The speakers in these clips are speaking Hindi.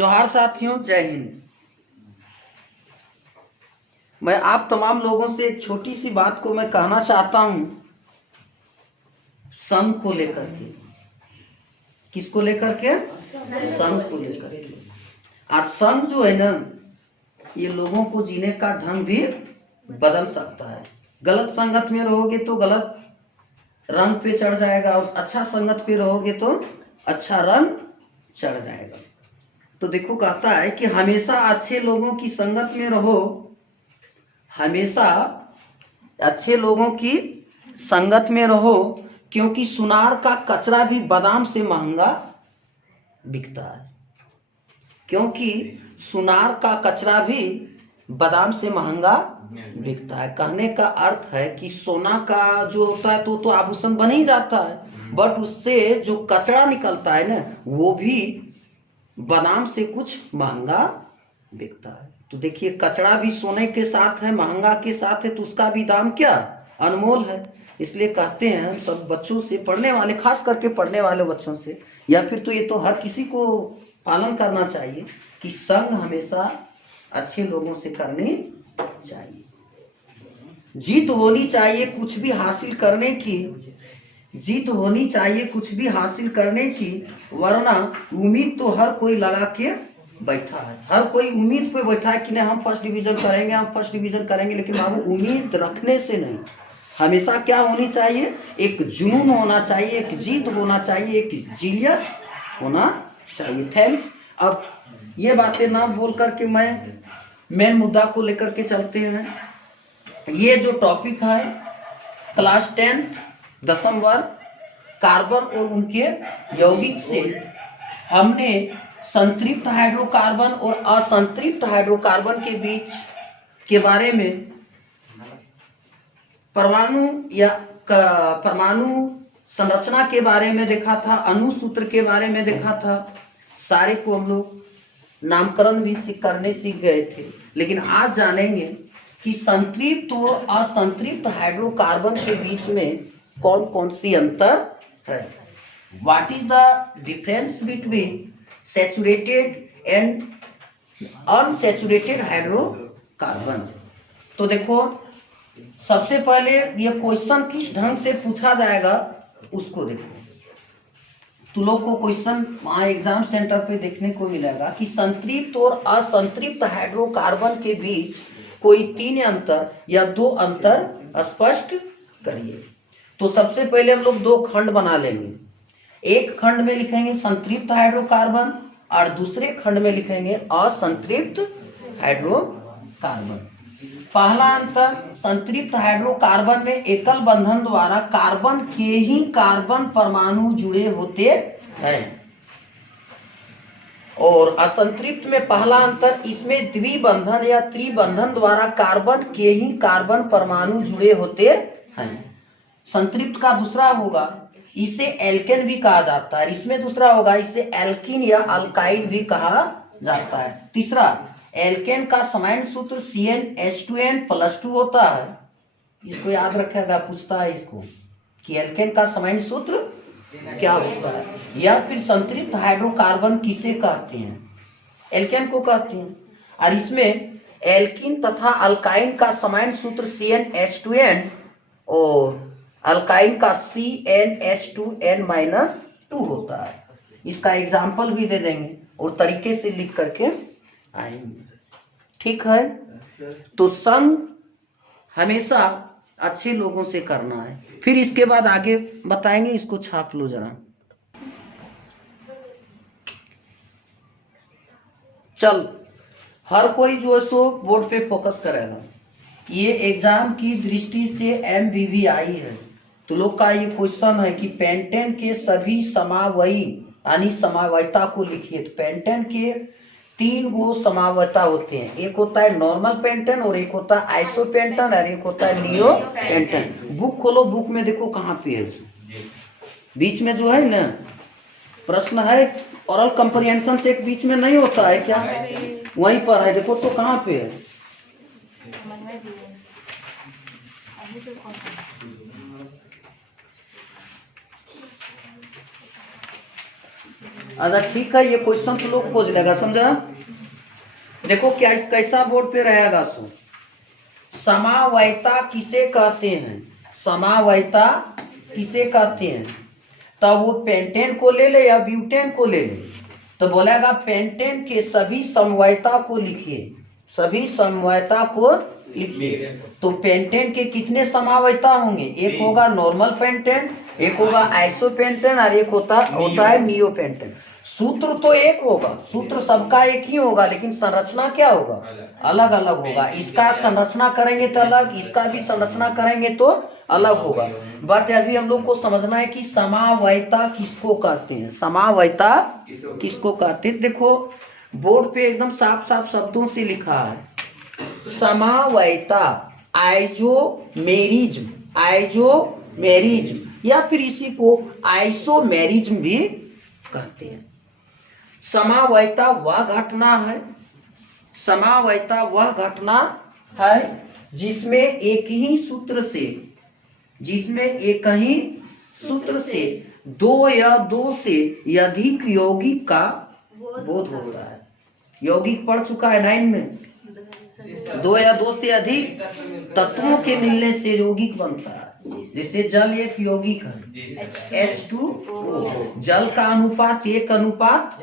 जोहार साथियों, जय हिंद। मैं आप तमाम लोगों से एक छोटी सी बात को मैं कहना चाहता हूं, संघ को लेकर के। किसको लेकर के? संघ को लेकर के। और संघ जो है ना, ये लोगों को जीने का ढंग भी बदल सकता है। गलत संगत में रहोगे तो गलत रंग पे चढ़ जाएगा, और अच्छा संगत पे रहोगे तो अच्छा रंग चढ़ जाएगा। तो देखो, कहता है कि हमेशा अच्छे लोगों की संगत में रहो, हमेशा अच्छे लोगों की संगत में रहो, क्योंकि सुनार का कचरा भी बादाम से महंगा बिकता है। क्योंकि सुनार का कचरा भी बादाम से महंगा बिकता है। कहने का अर्थ है कि सोना का जो होता है तो आभूषण बन ही जाता है, बट उससे जो कचरा निकलता है ना, वो भी बादाम से कुछ महंगा बिकता है। तो देखिए, कचरा भी सोने के साथ है, महंगा के साथ है, तो उसका भी दाम क्या? अनमोल है। इसलिए कहते हैं सब बच्चों से, पढ़ने वाले, खास करके पढ़ने वाले बच्चों से, या फिर तो ये तो हर किसी को पालन करना चाहिए कि संग हमेशा अच्छे लोगों से करनी चाहिए। जीत होनी चाहिए कुछ भी हासिल करने की, जीत होनी चाहिए कुछ भी हासिल करने की, वरना उम्मीद तो हर कोई लगा के बैठा है। हर कोई उम्मीद पे बैठा है कि नहीं, हम फर्स्ट डिवीजन करेंगे, हम फर्स्ट डिवीजन करेंगे। लेकिन बाबू, उम्मीद रखने से नहीं, हमेशा क्या होनी चाहिए? एक जुनून होना चाहिए, एक जीत होना चाहिए, एक जीनियस होना चाहिए। थैंक्स। अब ये बातें ना बोल करके मैं मेन मुद्दा को लेकर के चलते हैं। ये जो टॉपिक है क्लास 10 दसम वर्ग, कार्बन और उनके यौगिक से हमने संतृप्त हाइड्रोकार्बन और असंतृप्त हाइड्रोकार्बन के बीच के बारे में, परमाणु या परमाणु संरचना के बारे में देखा था, अणु सूत्र के बारे में देखा था। सारे को हम लोग नामकरण भी करने सीख गए थे। लेकिन आज जानेंगे कि संतृप्त और असंतृप्त हाइड्रोकार्बन के बीच में कौन कौन सी अंतर है। What is the difference between saturated and unsaturated hydrocarbon. तो देखो, सबसे पहले ये क्वेश्चन किस ढंग से पूछा जाएगा उसको देखो। तुम लोग को क्वेश्चन वहां एग्जाम सेंटर पे देखने को मिलेगा कि संतृप्त और असंतृप्त हाइड्रोकार्बन के बीच कोई 3 अंतर या 2 अंतर स्पष्ट करिए। तो सबसे पहले हम लोग 2 खंड बना लेंगे। एक खंड में लिखेंगे संतृप्त हाइड्रोकार्बन और दूसरे खंड में लिखेंगे असंतृप्त हाइड्रोकार्बन। पहला अंतर, संतृप्त हाइड्रोकार्बन में एकल बंधन द्वारा कार्बन के ही कार्बन परमाणु जुड़े होते हैं, और असंतृप्त में पहला अंतर, इसमें द्विबंधन या त्रिबंधन द्वारा कार्बन के ही कार्बन परमाणु जुड़े होते हैं। संतृप्त का दूसरा होगा, इसे एल्केन भी कहा जाता है। इसमें दूसरा होगा, इसे एल्किन या अल्काइन भी कहा जाता है। तीसरा, एल्केन का समान सूत्र CnH2n+2 होता है। इसको याद रखेगा, पूछता है इसको कि एल्केन का समान सूत्र क्या होता है, या फिर संतृप्त हाइड्रोकार्बन किसे कहते हैं? एल्केन को कहते हैं। और इसमें एल्किन तथा अल्काइन का समान सूत्र CnH2n और अल्काइन का CnH2n-2 होता है। इसका एग्जाम्पल भी दे देंगे और तरीके से लिख करके आएंगे। ठीक है, तो संग हमेशा अच्छे लोगों से करना है। फिर इसके बाद आगे बताएंगे, इसको छाप लो जरा। चल, हर कोई जो है सो बोर्ड पे फोकस करेगा। ये एग्जाम की दृष्टि से MVVI है। तो लोग का ये क्वेश्चन है कि पेंटेन के सभी समावयी यानी समावयता को लिखिए। तो पेंटेन के 3 गो समावयता होते हैं। एक होता है नॉर्मल पेंटेन, और एक होता है आइसोपेंटेन, और एक होता है नियो पेंटेन। बुक खोलो, बुक में देखो कहाँ पे है। बीच में जो है ना प्रश्न है, ओरल कंप्रिहेंशन से एक बीच में नहीं होता है क्या? वहीं पर है, देखो तो कहाँ पे है। अच्छा ठीक है, ये क्वेश्चन तो लोग खोज लेगा, समझा। देखो क्या कैसा बोर्ड पे रहेगा। सो समावयता किसे कहते हैं, समावयता किसे कहते हैं। तब वो पेंटेन को ले ले या ब्यूटेन को ले ले, तो बोलेगा पेंटेन के सभी समवयता को लिखिए, सभी समवयता को लिखिए। तो पेंटेन के कितने समावयता होंगे, एक होगा नॉर्मल पेंटेन, एक होगा आइसोपेंटेन और एक होता है नियोपेंटेन। सूत्र तो एक होगा, सूत्र सबका एक ही होगा, लेकिन संरचना क्या होगा, अलग अलग होगा। इसका संरचना करेंगे तो अलग, इसका भी संरचना करेंगे तो अलग होगा। बट अभी हम लोग को समझना है कि समावयता किसको कहते हैं, समावयता किसको कहते हैं। देखो बोर्ड पे एकदम साफ साफ शब्दों से लिखा है, समावयता आइसोमेरिज्म, आइसोमेरिज्म या फिर इसी को आइसोमेरिज्म भी कहते हैं। समावयता वह घटना है, समावयता वह घटना है जिसमें एक ही सूत्र से, जिसमें एक ही सूत्र से दो या दो से अधिक यौगिक का बोध होता है। यौगिक पढ़ चुका है 9 में, दो या दो से अधिक तत्वों के मिलने से यौगिक बनता है। जैसे जल एक यौगिक है H2O, जल का अनुपात 1:8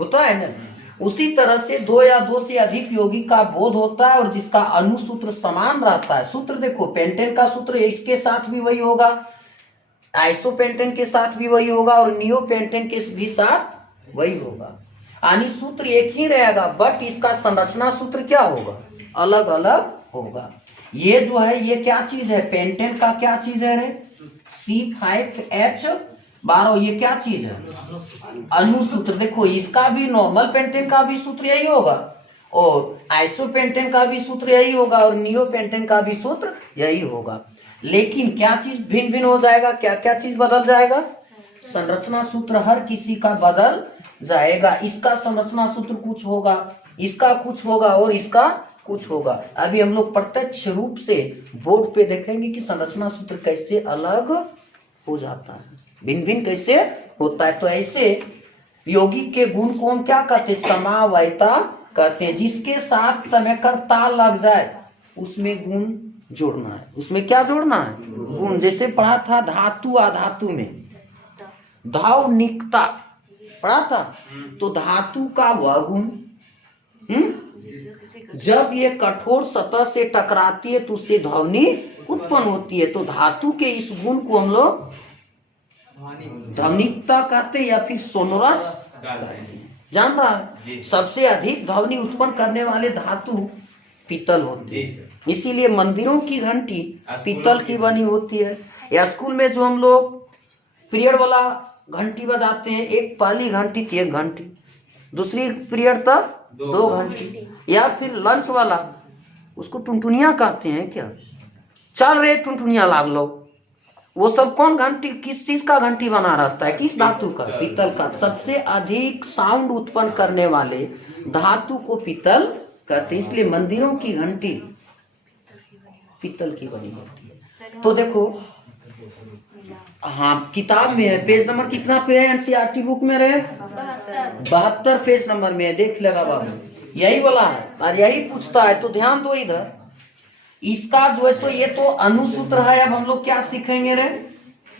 होता है ना। उसी तरह से दो या दो से अधिक यौगिक का बोध होता है और जिसका अनुसूत्र समान रहता है। सूत्र देखो, पेंटेन का सूत्र इसके साथ भी वही होगा, आइसोपेंटेन के साथ भी वही होगा और नियोपेंटेन के भी साथ वही होगा। यानी सूत्र एक ही रहेगा, बट इसका संरचना सूत्र क्या होगा, अलग अलग होगा। ये जो है ये क्या चीज है, पेंटेन का क्या चीज है रे, C5H12, ये क्या चीज है, अनुसूत्र। देखो इसका भी नॉर्मल पेंटेन का भी सूत्र यही होगा और आइसोपेंटेन का भी सूत्र यही होगा और नियोपेंटेन का भी सूत्र यही होगा। लेकिन क्या चीज भिन्न भिन्न हो जाएगा, क्या क्या चीज बदल जाएगा, संरचना सूत्र हर किसी का बदल जाएगा। इसका संरचना सूत्र कुछ होगा, इसका कुछ होगा और इसका कुछ होगा। अभी हम लोग प्रत्यक्ष रूप से बोर्ड पे देखेंगे कि संरचना सूत्र कैसे अलग हो जाता है, भिन्न भिन्न कैसे होता है। तो ऐसे यौगिक के गुण को हम क्या कहते हैं, समावयता कहते हैं। जिसके साथ तमेकर ता लग जाए उसमें गुण जोड़ना है, उसमें क्या जोड़ना है, गुण। जैसे पढ़ा था धातु अधातु में, धावनिकता पढ़ा था, तो धातु का वह गुण जब ये कठोर सतह से टकराती है तो उससे ध्वनि उत्पन्न होती है। तो धातु के इस गुण को हम लोग ध्वनिकता कहते हैं या फिर सोनोरस कहते हैं। जान रहा है, सबसे अधिक ध्वनि उत्पन्न करने वाले धातु पीतल होते हैं, इसीलिए मंदिरों की घंटी पीतल की बनी होती है। या स्कूल में जो हम लोग पीरियड वाला घंटी बजाते हैं, एक पहली घंटी थी 1 घंटी, दूसरी पीरियड तक 2 घंटी, या फिर लंच वाला उसको टुनटुनिया कहते हैं क्या, चल रे टुनटुनिया लाग लो। वो सब कौन घंटी, किस चीज का घंटी बना रहता है, किस धातु का, पीतल का। सबसे अधिक साउंड उत्पन्न करने वाले धातु को पीतल कहते हैं, इसलिए मंदिरों की घंटी पीतल की बनी होती है। तो देखो हाँ किताब में है, पेज नंबर कितना पे है, एनसीईआरटी बुक में रहे 72 पेज नंबर में है, देख लेगा बाबू, यही वाला है और यही पूछता है। तो ध्यान दो इधर, इसका जो है सो ये तो अनुसूत्र है। अब हम लोग क्या सीखेंगे रे,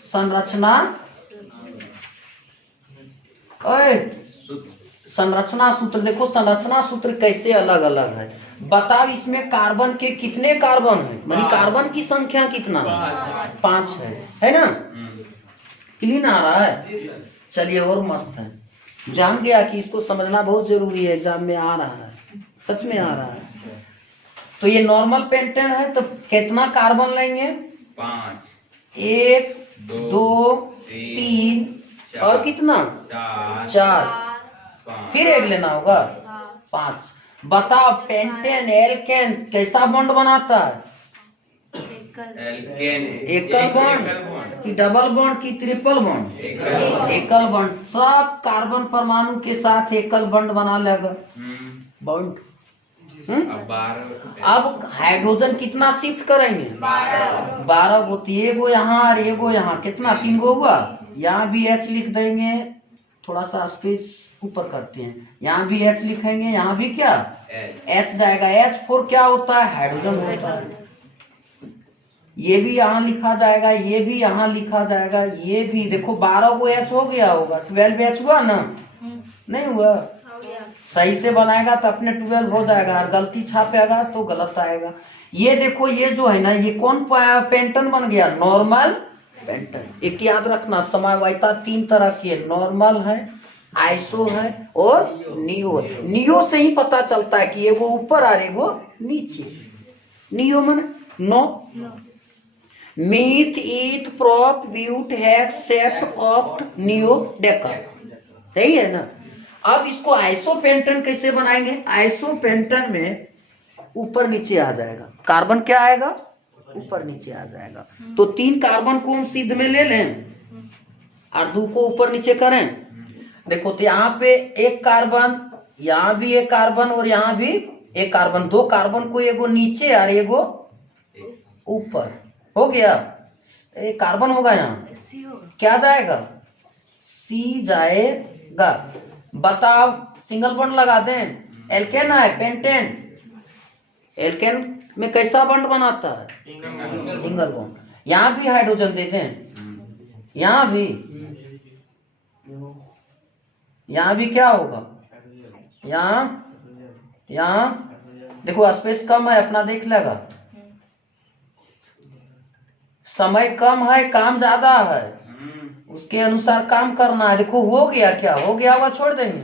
संरचना, संरचना सूत्र। देखो संरचना सूत्र कैसे अलग अलग है, बताओ इसमें कार्बन के कितने कार्बन है, मतलब कार्बन की संख्या कितना है, 5 है ना। क्लीन आ रहा है, चलिए और मस्त है, जान गया कि इसको समझना बहुत जरूरी है, एग्जाम में आ रहा है, सच में आ रहा है। तो ये नॉर्मल पेंटेन है, तो कितना कार्बन लेंगे, 5, 1 2 3 और कितना 4, फिर एक लेना होगा 5। बताओ पेंटेन एल्केन कैसा बॉन्ड बनाता है, एकल बॉन्ड कि डबल बॉन्ड कि ट्रिपल बॉन्ड, एकल बॉन्ड। सब कार्बन परमाणु के साथ एकल बॉन्ड बना लेगा बॉन्ड। अब हाइड्रोजन कितना शिफ्ट करेंगे, 12 गो, 1 गो यहाँ और 1 गो यहाँ, कितना 3 गो हुआ। यहाँ भी H लिख देंगे थोड़ा सा स्पेस ऊपर करते हैं, यहाँ भी H लिखेंगे, यहाँ भी क्या H जाएगा। H4 क्या होता है, हाइड्रोजन होता है। ये भी यहाँ लिखा जाएगा, ये भी यहाँ लिखा जाएगा, ये भी देखो 12 को H हो गया होगा, 12 H हुआ ना, नहीं हुआ। सही से बनाएगा तो अपने 12 हो जाएगा, और गलती छापेगा तो गलत आएगा। ये देखो ये जो है ना, ये कौन पेंटन बन गया, नॉर्मल पेंटन। एक याद रखना, समवायिता 3 तरह की है, नॉर्मल है, आइसो है और नियो है। नियो से ही पता चलता है कि एगो ऊपर और एगो नीचे। नियो माने no, meth, eth, prop, bute, hex, sept, oct, neo, deca, सही है ना। अब इसको आइसोपेंटन कैसे बनाएंगे, आइसोपेंटन में ऊपर नीचे आ जाएगा, कार्बन क्या आएगा, ऊपर नीचे आ जाएगा। तो 3 कार्बन को हम सिद्ध में ले लें और 2 को ऊपर नीचे करें। देखो तो यहाँ पे एक कार्बन, यहाँ भी एक कार्बन और यहाँ भी एक कार्बन, 2 कार्बन को एगो नीचे और एगो ऊपर हो गया। एक कार्बन होगा, यहाँ क्या जाएगा, सी जाएगा। बताओ, सिंगल बॉन्ड लगा दें, एल्केन है पेंटेन, एल्केन में कैसा बॉन्ड बनाता है, सिंगल बॉन्ड। यहाँ भी हाइड्रोजन देते हैं, यहाँ भी क्या होगा, यहाँ देखो स्पेस कम है, अपना देख लेगा, समय कम है, काम ज्यादा है, उसके अनुसार काम करना है। देखो हो गया, क्या हो गया होगा, छोड़ देंगे,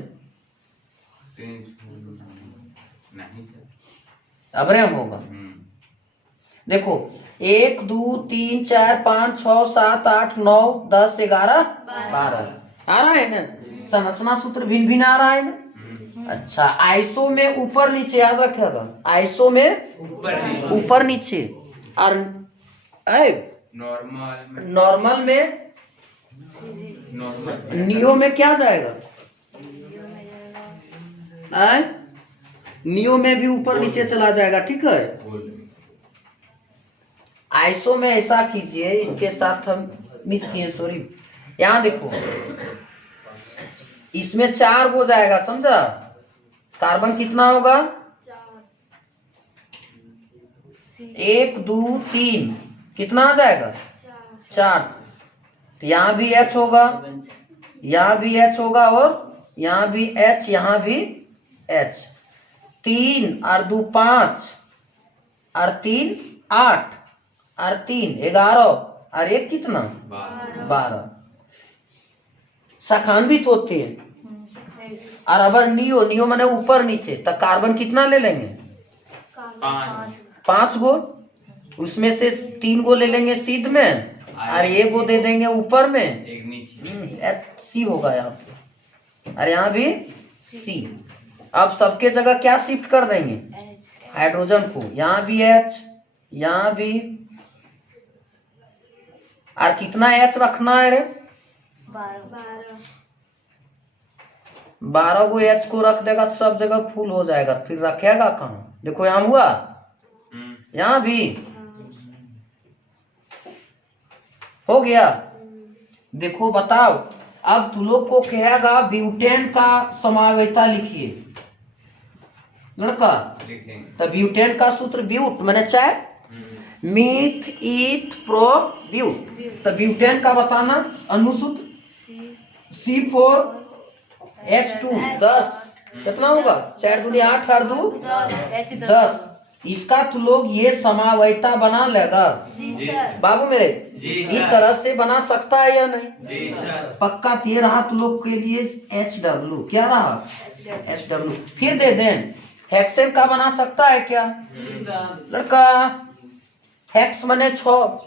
अब्रेम होगा। देखो 1 2 3 4 5 6 7 8 9 10 11 12 आ रहा है ना, संरचना सूत्र भिन्न भिन्न आ रहा है ना। अच्छा, आइसो में ऊपर नीचे याद रखेगा, आइसो में ऊपर नीचे, और नॉर्मल में, नियो में क्या जाएगा, नियो में भी ऊपर नीचे चला जाएगा, ठीक है। आइसो में ऐसा कीजिए, इसके साथ हम मिस किए, सॉरी। यहां देखो, इसमें 4 हो जाएगा, समझा। कार्बन कितना होगा, 1 2 3, कितना आ जाएगा, 4। तो यहाँ भी H होगा, यहाँ भी H होगा, और यहाँ भी H, यहाँ भी H। 3 और 2 5 और 3 8 और 3 11 और 1 कितना, 12। शाखान्वित होते हैं। और अगर नियो माने ऊपर नीचे, तो कार्बन कितना ले लेंगे, 5 गो, उसमें से 3 गो ले लेंगे सिद्ध में, और 1 गो दे देंगे ऊपर में, सी होगा यहाँ पे, और यहाँ भी सी। अब सबके जगह क्या शिफ्ट कर देंगे, हाइड्रोजन को, यहाँ भी H, यहाँ भी, और कितना H रखना है रे, 12 को H को रख देगा तो सब जगह फुल हो जाएगा, फिर रखेगा कहाँ। देखो यहाँ हुआ, यहाँ भी हो गया। देखो बताओ, अब तू लोग को कहेगा ब्यूटेन का समावयिता लिखिए, लड़का, तो ब्यूटेन का सूत्र ब्यूट माने चार, मीथ, ईथ, प्रोप, ब्यूट। तो ब्यूटेन का बताना अनुसूत्र, C4H2 10, कितना होगा, 4 दूनी 8 और 2 10। इसका तो लोग ये समावयिता बना लेगा बाबू मेरे, इस तरह से बना सकता है या नहीं, पक्का। ये रहा तो लोग के लिए HW, क्या रहा, HW। फिर दे दें, हेक्सेन का बना सकता है क्या लड़का, हेक्स माने 6,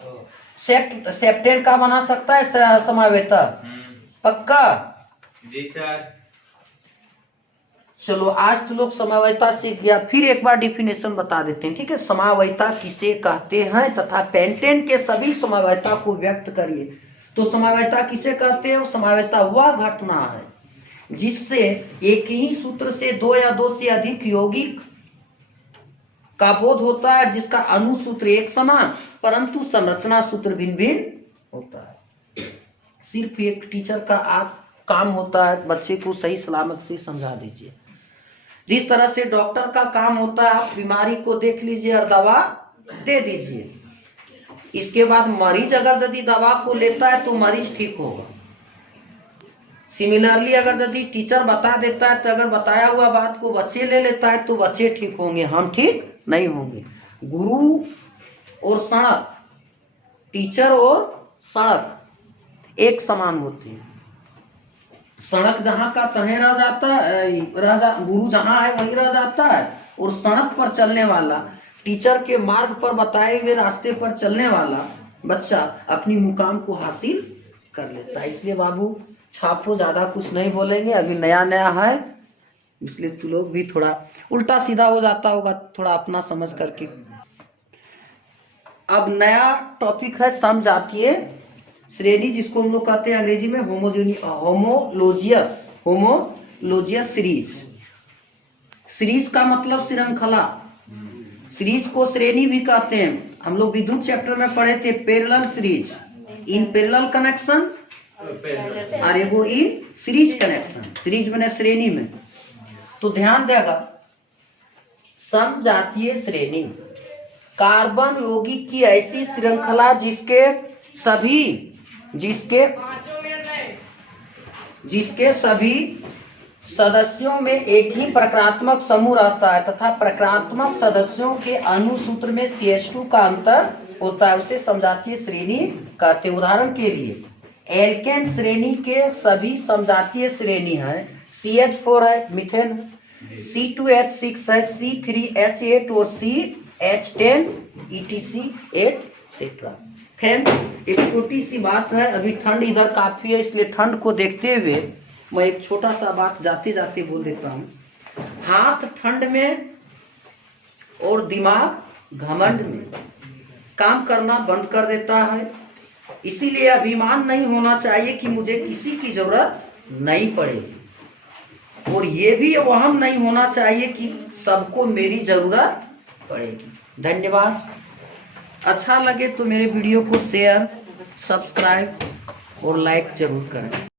सेप्टेन का बना सकता है समावयिता, पक्का जी सर। चलो आज तो लोग समावयिता सीख गया, फिर एक बार डिफिनेशन बता देते हैं, ठीक है। समावयिता किसे कहते हैं तथा पेंटेन के सभी समावयिता को व्यक्त करिए। तो समावयिता किसे कहते हैं, समावयिता वह घटना है जिससे एक ही सूत्र से 2 या 2 से अधिक यौगिक का बोध होता है, जिसका अनुसूत्र एक समान परंतु संरचना सूत्र भिन्न भिन्न होता है। सिर्फ एक टीचर का काम होता है बच्चे को सही सलामत से समझा दीजिए। जिस तरह से डॉक्टर का काम होता है, आप बीमारी को देख लीजिए और दवा दे दीजिए। इसके बाद मरीज अगर यदि दवा को लेता है तो मरीज ठीक होगा। सिमिलरली अगर यदि टीचर बता देता है तो अगर बताया हुआ बात को बच्चे ले लेता है तो बच्चे ठीक होंगे, हम ठीक नहीं होंगे। गुरु और सड़क, टीचर और सड़क एक समान होते हैं। सड़क जहां का तहें रह जाता है, गुरु जहां है वहीं रह जाता है, और सड़क पर चलने वाला, टीचर के मार्ग पर बताए हुए रास्ते पर चलने वाला बच्चा अपनी मुकाम को हासिल कर लेता है। इसलिए बाबू छापो, ज्यादा कुछ नहीं बोलेंगे, अभी नया नया है इसलिए तू लोग भी थोड़ा उल्टा सीधा हो जाता होगा, थोड़ा अपना समझ करके। अब नया टॉपिक है समजातीय श्रेणी, जिसको हम लोग कहते हैं अंग्रेजी में होमोलोजियस सीरीज। सीरीज का मतलब श्रृंखला, सीरीज को श्रेणी भी कहते हैं। हम लोग विद्युत चैप्टर में पढ़े थे parallel series, in parallel connection और एगो इन सीरीज कनेक्शन। सीरीज में श्रेणी में, तो ध्यान देगा समजातीय श्रेणी कार्बन यौगिक की ऐसी श्रृंखला जिसके सभी सदस्यों में एक ही प्रकारात्मक समूह रहता है तथा प्रकारात्मक सदस्यों के अणुसूत्र में CH2 का अंतर होता है, उसे समजातीय श्रेणी कहते हैं। उदाहरण के लिए एल्केन श्रेणी के सभी समजातीय श्रेणी है, CH4 है, मीथेन, C2H6 है, C3H8 और CH10 ETC एटसेट्रा। फ्रेंड एक छोटी सी बात है, अभी ठंड इधर काफी है, इसलिए ठंड को देखते हुए मैं एक छोटा सा बात जाते जाते बोल देता हूँ। हाथ ठंड में और दिमाग घमंड में काम करना बंद कर देता है। इसीलिए अभिमान नहीं होना चाहिए कि मुझे किसी की जरूरत नहीं पड़ेगी, और ये भी वहम नहीं होना चाहिए कि सबको मेरी जरूरत पड़ेगी। धन्यवाद। अच्छा लगे तो मेरे वीडियो को शेयर, सब्सक्राइब और लाइक जरूर करें।